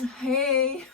Hey!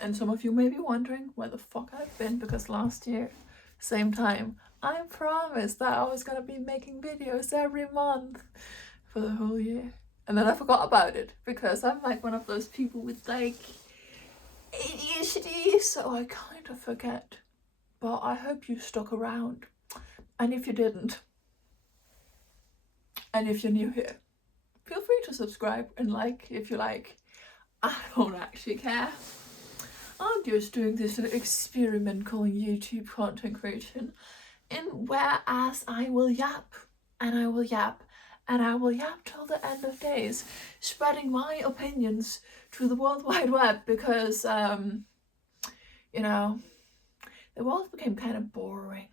And some of you may be wondering where the fuck I've been, because last year, same time, I promised that I was gonna be making videos every month for the whole year. And then I forgot about it because I'm like one of those people with like ADHD, so I kind of forget. But I hope you stuck around. And if you didn't, and if you're new here, feel free to subscribe and like if you like. I don't actually care. I'm just doing this little experiment called YouTube content creation, in whereas I will yap and I will yap and I will yap till the end of days, spreading my opinions to the World Wide Web because, you know, the world became kind of boring.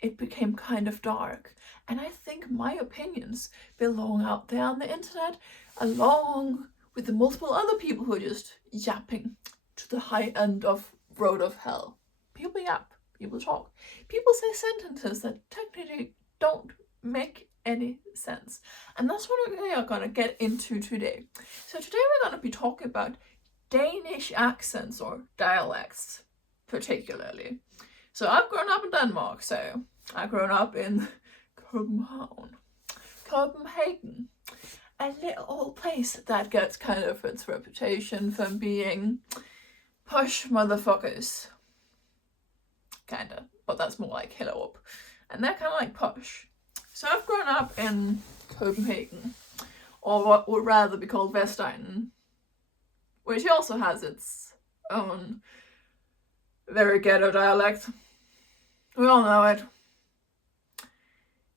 It became kind of dark. And I think my opinions belong out there on the internet along with the multiple other people who are just yapping to the high end of road of hell. People yap, people talk, people say sentences that technically don't make any sense. And that's what we are going to get into today. So today we're going to be talking about Danish accents or dialects particularly. So I've grown up in Denmark, so I've grown up in Copenhagen, a little old place that gets kind of its reputation for being posh motherfuckers. Kinda, but that's more like Hellerup. And they're kind of like posh. So I've grown up in Copenhagen, or what would rather be called Vestegnen, which also has its own very ghetto dialect. We all know it.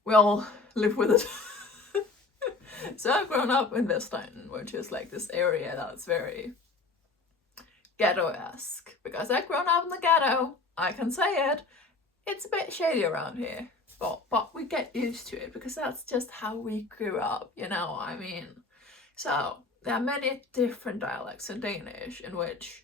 We all live with it. So I've grown up in Vestegnen, which is like this area that's very ghetto-esque. Because I've grown up in the ghetto, I can say it. It's a bit shady around here. But we get used to it because that's just how we grew up, you know what I mean? So there are many different dialects in Danish in which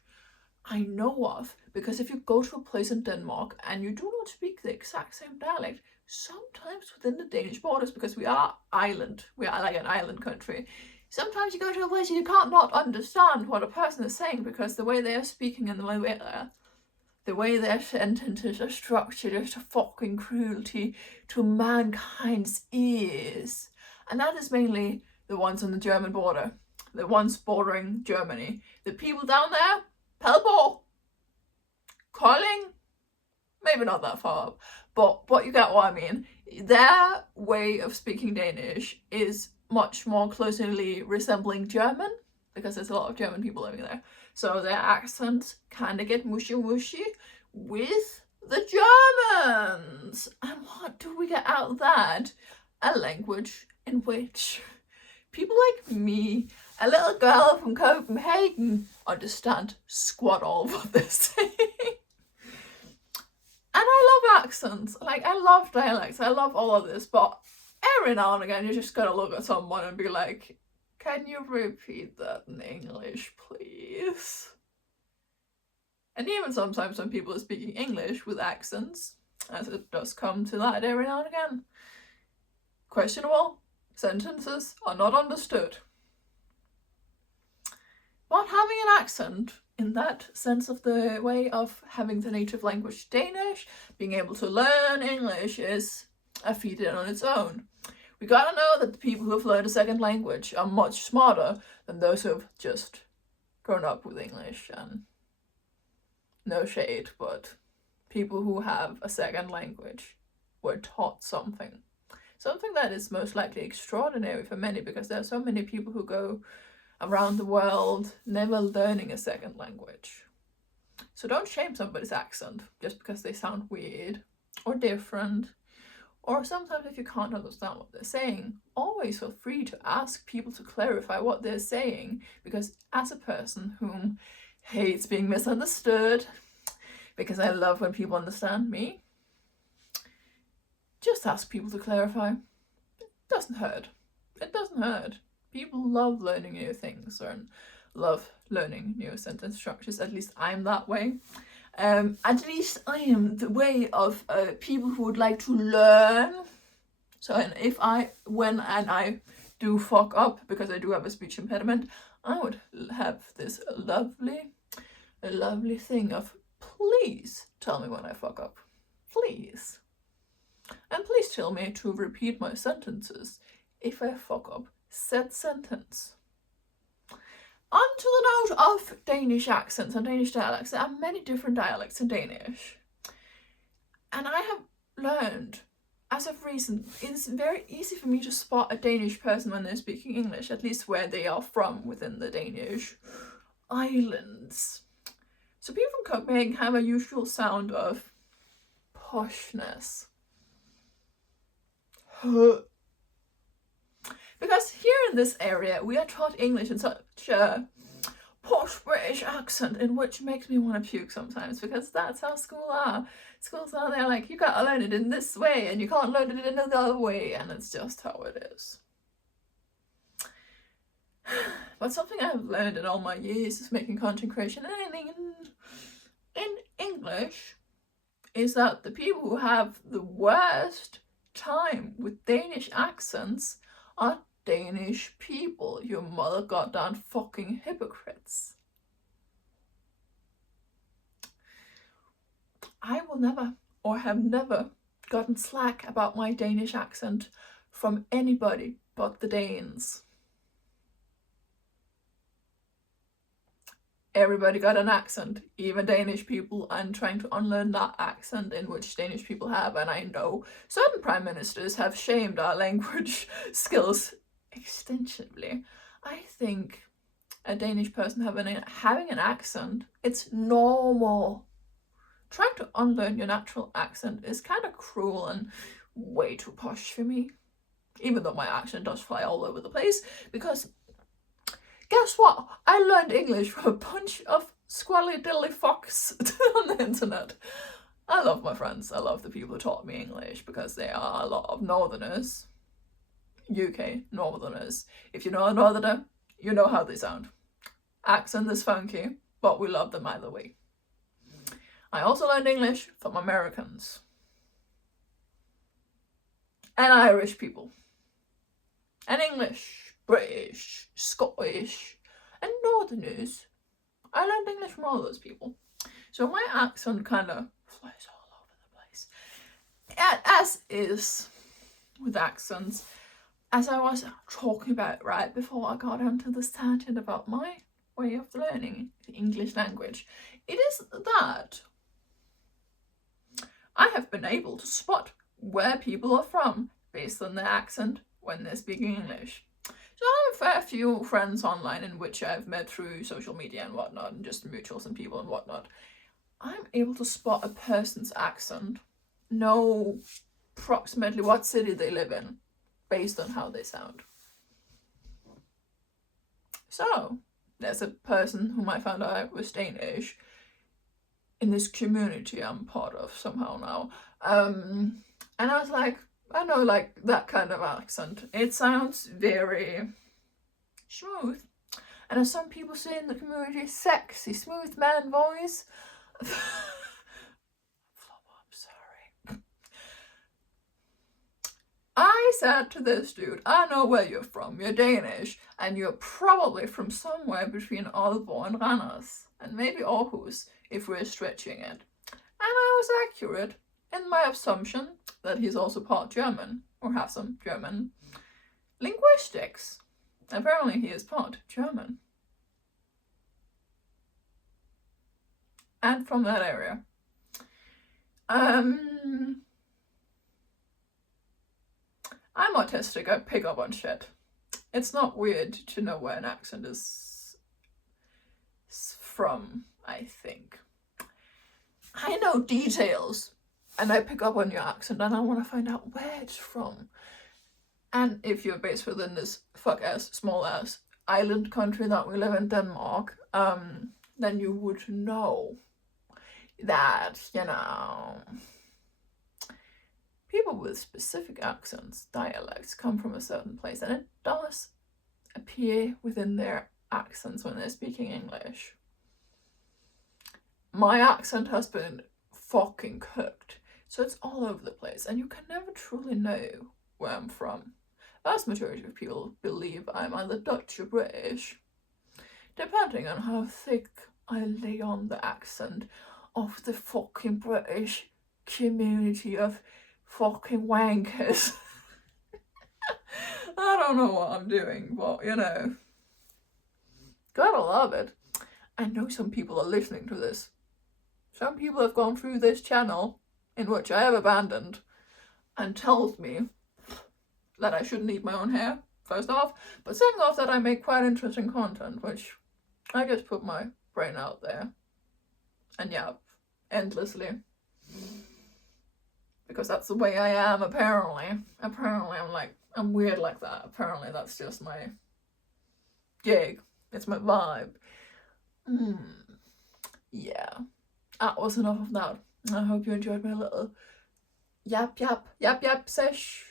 I know of, because if you go to a place in Denmark and you do not speak the exact same dialect, sometimes within the Danish borders, because we are like an island country, sometimes you go to a place and you can't not understand what a person is saying because the way they are speaking and the way their sentences are structured is a fucking cruelty to mankind's ears. And that is mainly the ones on the German border, the ones bordering Germany. The people down there, Padborg, Kolding, maybe not that far up, but you get what I mean. Their way of speaking Danish is much more closely resembling German, because there's a lot of German people living there. So their accents kind of get mushy with the Germans. And what do we get out of that? A language in which people like me, a little girl from Copenhagen, understand squat all of what they're saying. And I love accents. Like, I love dialects. I love all of this. But every now and again, you just gotta look at someone and be like, can you repeat that in English, please? And even sometimes when people are speaking English with accents, as it does come to that every now and again, questionable sentences are not understood. But having an accent, in that sense of the way of having the native language Danish, being able to learn English is a feat on its own. We gotta know that the people who have learned a second language are much smarter than those who have just grown up with English. And no shade, but people who have a second language were taught something. Something that is most likely extraordinary for many, because there are so many people who go around the world never learning a second language. So don't shame somebody's accent just because they sound weird or different. Or sometimes if you can't understand what they're saying, always feel free to ask people to clarify what they're saying, because as a person whom hates being misunderstood, because I love when people understand me, just ask people to clarify. It doesn't hurt. It doesn't hurt. People love learning new things and love learning new sentence structures. At least I'm that way. At least I am the way of people who would like to learn. So, and when I do fuck up because I do have a speech impediment, I would have this lovely thing of, please tell me when I fuck up. Please. And please tell me to repeat my sentences if I fuck up said sentence. On to the note of Danish accents and Danish dialects. There are many different dialects in Danish. And I have learned, as of recent, it's very easy for me to spot a Danish person when they're speaking English, at least where they are from within the Danish islands. So people from Copenhagen have a usual sound of poshness. Because here in this area, we are taught English in such a posh British accent, in which makes me want to puke sometimes, because that's how schools are. They're like, you gotta learn it in this way, and you can't learn it in another way, and it's just how it is. But something I've learned in all my years of making content creation and anything in English is that the people who have the worst time with Danish accents are Danish people, you mother goddamn fucking hypocrites. I will never, or have never, gotten slack about my Danish accent from anybody but the Danes. Everybody got an accent, even Danish people. I'm trying to unlearn that accent in which Danish people have, and I know certain prime ministers have shamed our language skills extensively. I think a Danish person having an accent, it's normal. Trying to unlearn your natural accent is kind of cruel and way too posh for me. Even though my accent does fly all over the place, because guess what? I learned English from a bunch of squally dilly fucks on the internet. I love my friends. I love the people who taught me English, because they are a lot of northerners. UK northerners. If you know a northerner, you know how they sound. Accent is funky, but we love them either way. I also learned English from Americans and Irish people, and English, British, Scottish, and Northerners. I learned English from all those people. So my accent kind of flies all over the place. As is with accents, as I was talking about right before I got onto this tangent about my way of learning the English language, it is that I have been able to spot where people are from based on their accent when they're speaking English. So I have a fair few friends online in which I've met through social media and whatnot, and just mutuals and people and whatnot. I'm able to spot a person's accent, know approximately what city they live in, based on how they sound. So there's a person whom I found out was Danish in this community I'm part of somehow now. And I was like, I know, like, that kind of accent. It sounds very smooth. And as some people say in the community, sexy, smooth man voice. I'm sorry. I said to this dude, I know where you're from. You're Danish, and you're probably from somewhere between Aalborg and Randers, and maybe Aarhus, if we're stretching it. And I was accurate in my assumption that he's also part German, or have some German linguistics. Apparently he is part German. And from that area. I'm autistic, I pick up on shit. It's not weird to know where an accent is from, I think. I know details, and I pick up on your accent, and I want to find out where it's from. And if you're based within this fuck-ass, small-ass island country that we live in, Denmark, then you would know that, you know, people with specific accents, dialects, come from a certain place, and it does appear within their accents when they're speaking English. My accent has been fucking cooked, so it's all over the place, and you can never truly know where I'm from. vast majority of people believe I'm either Dutch or British, depending on how thick I lay on the accent of the fucking British community of fucking wankers. I don't know what I'm doing, but you know, gotta love it. I know some people are listening to this. Some people have gone through this channel, in which I have abandoned, and tells me that I shouldn't eat my own hair, first off, but second off that I make quite interesting content, which I just put my brain out there and yap endlessly. Because that's the way I am, apparently. Apparently I'm weird like that. Apparently that's just my gig. It's my vibe. Yeah. That was enough of that. I hope you enjoyed my little yap sesh.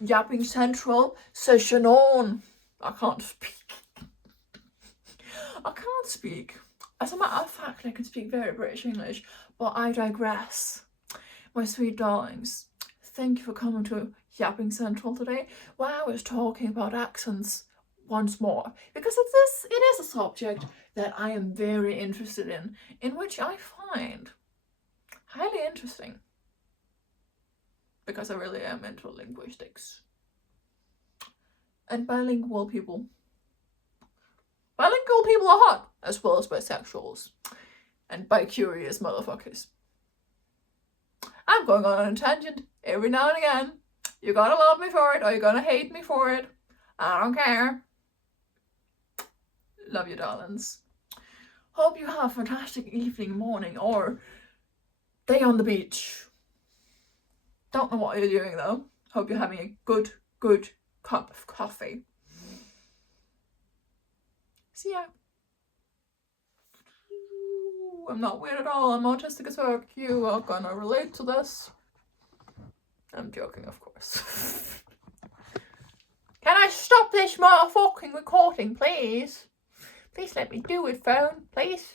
Yapping Central session on. I can't speak. As a matter of fact, I can speak very British English, but I digress. My sweet darlings, thank you for coming to Yapping Central today, where I was talking about accents once more, because it is a subject that I am very interested in which I find highly interesting, because I really am into linguistics. And bilingual people are hot, as well as bisexuals and bi-curious motherfuckers. I'm going on a tangent every now and again. You're gonna love me for it, or you're gonna hate me for it. I don't care. Love you, darlings. Hope you have a fantastic evening, morning, or day on the beach. Don't know what you're doing though. Hope you're having a good cup of coffee. See ya. I'm not weird at all. I'm autistic as fuck. You are gonna relate to this. I'm joking, of course. Can I stop this motherfucking recording, please? Please let me do it, phone. Please.